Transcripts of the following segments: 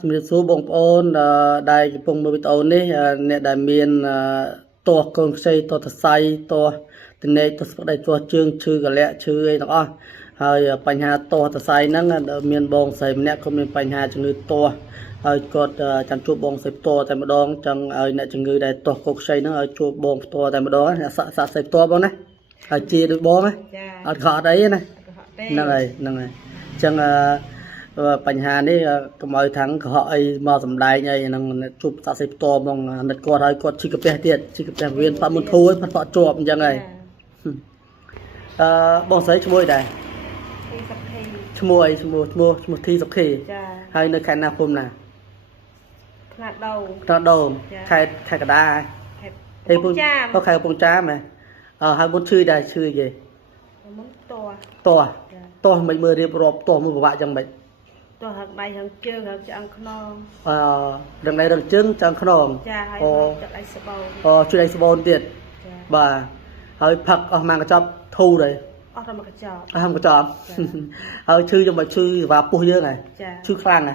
ជំរាបសួរបងប្អូនដែលកំពុងមើលវីដេអូនេះអ្នកដែលមានទាស់កូនខ្ចីទាស់សរសៃទាស់ទនេកទាស់ស្ពដៃទាស់ជើងឈឺកលាក់ឈឺអីទាំងអស់ហើយបញ្ហាទាស់សរសៃហ្នឹងមានបងស្រីម្នាក់ក៏មានបញ្ហាជំងឺទាស់ហើយគាត់ចាំជួបបងស្រីផ្ទាល់តែម្ដងចង់ឲ្យអ្នកជំងឺដែលទាស់កូនខ្ចីហ្នឹងឲ្យជួបបងផ្ទាល់តែម្ដងអ្នកសាក់ស្រីផ្ទាល់បងណាហើយជាដូចបងណាអត់ខកអត់អីណាហ្នឹងហើយអញ្ចឹងបញ្ហានេះកុំឲ្យខាងកុហកអីមកសំដែងអីហ្នឹងជួបសាក់ស្រីផ្ទាល់ហ្មងអាណិតគាត់ហើយគាត់ជីកកាពះទៀតជីកកាពះវៀនផាត់មុនធូរផាត់ជាប់អញ្ចឹងហើយបងស្រីឈ្មោះអីដែរឈ្មោះអីឈ្មោះធីសុខីហើយនៅខេត្តណាភូមិណាថ្នាក់ដូមខេត្តកដាហើយភូមិខេត្តកំពង់ចាមហ៎ហើយមុនឈឺដែរឈឺគេមុនទាស់មិនមើលរៀបរាប់ទាស់មួយពិបាកចឹងមិនទាស់ហឹកដៃហឹកជើងហឹកឆ្អឹងខ្នងរឹងដៃរឹងជើងឆ្អឹងខ្នងចាហើយទឹកដៃស្បូនជួយដៃស្បូនទៀតបាទហើយផឹកអស់ម៉ាំងកញ្ចប់ធូរដែរអស់តែមួយកញ្ចប់ហើយឈឺយ៉ាងម៉េចឈឺស្វាពោះយើងហ៎ឈឺខ្លាំងហ៎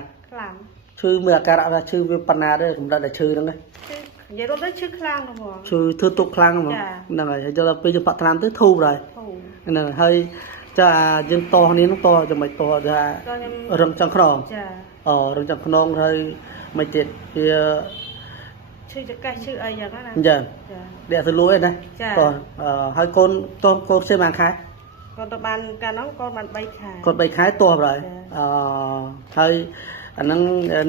ឈឺមើលអាការៈថាឈឺវាប៉ុណ្ណាទេកម្រិតតែឈឺហ្នឹងនិយាយរត់ទៅឈឺខ្លាំងហ្មងឈឺធ្វើទុកខ្លាំងហ្មងហ្នឹងហើយដល់ពេលយើងផឹកថ្នាំទៅធូរហើយហ្នឹងហើយចាយើងតោះនេះនោះតោះយ៉ាងម៉េចតោះថារឹងចង្ខ្នងរឹងចង្ខ្នងហើយមិនទៀតវាឈឺចង្កេះឈឺអីយ៉ាងណាចាដែលទៅលួយណាតោះហើយកូនកូនខ្ចីបានខែកូនទៅបានកាលនោះកូនបាន3ខែកូន3ខែតោះហើយហើយអាហ្នឹ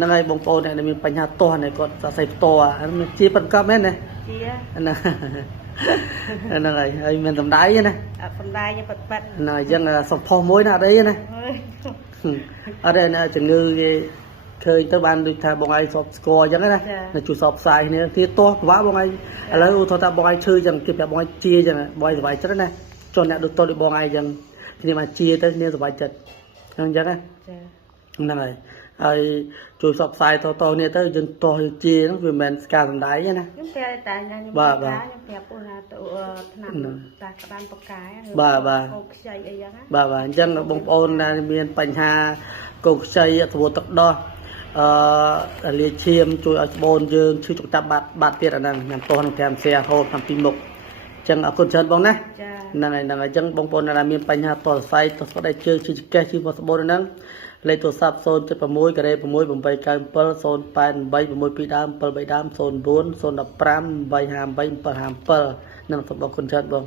ងហើយបងប្អូនដែលមានបញ្ហាតោះនេះគាត់សរសៃផ្ទាល់អាជាប៉ុនកប់មែនណាជាហ្នឹងហើយមានសំដាយណាអត់សំដាយប៉ិតហ្នឹងអញ្ចឹងសំផុសមួយណាអត់អីណាអត់ទេជំងឺគេឃើញទៅបានដូចថាបងឯងសពស្គាល់អញ្ចឹងណាជួយសពផ្សាយគ្នាទាស់ពិបាកបងឯងឥឡូវឧទាហរណ៍ថាបងឯងឈឺអញ្ចឹងគេប្រាប់បងឯងជាអញ្ចឹងបងឯងសុវ័យចិត្តណាចុះអ្នកដូចតដូចបងឯងអញ្ចឹងគ្នាមកជាទៅគ្នាសុវ័យចិត្តអញ្ចឹងណាហ្នឹងហើយជួយសពផ្សាយតនេះទៅយើងតោះជាហ្នឹងវាមិនមែនស្ការសំដាយទេណាខ្ញុំប្រាប់តែខ្ញុំប្រាប់ពួកណាទៅឆ្នាំតាក្តានបកាយបាទកូនខ្ចីអីចឹងណាបាទអញ្ចឹងបងប្អូនដែលមានបញ្ហាកូនខ្ចីអធិវទឹកដោះលាឈាមជួយឲ្យស្បូនយើងឈឺចុកតាប់បាត់ទៀតអាហ្នឹងញ៉ាំតោះនឹង5សែហូតតាមពីមុខអញ្ចឹងអរគុណច្រើនបងណាហ្នឹងហើយអញ្ចឹងបងប្អូនដែលមានបញ្ហាតសរសៃតស្បដៃជើងឈឺចង្កេះឈឺស្បូនហ្នឹងលេខទូរស័ព្ទ076ការ៉េ6 897 088 622ដើម7 3ដើម09 015 858 757នឹងសូមអរគុណច្រើនបង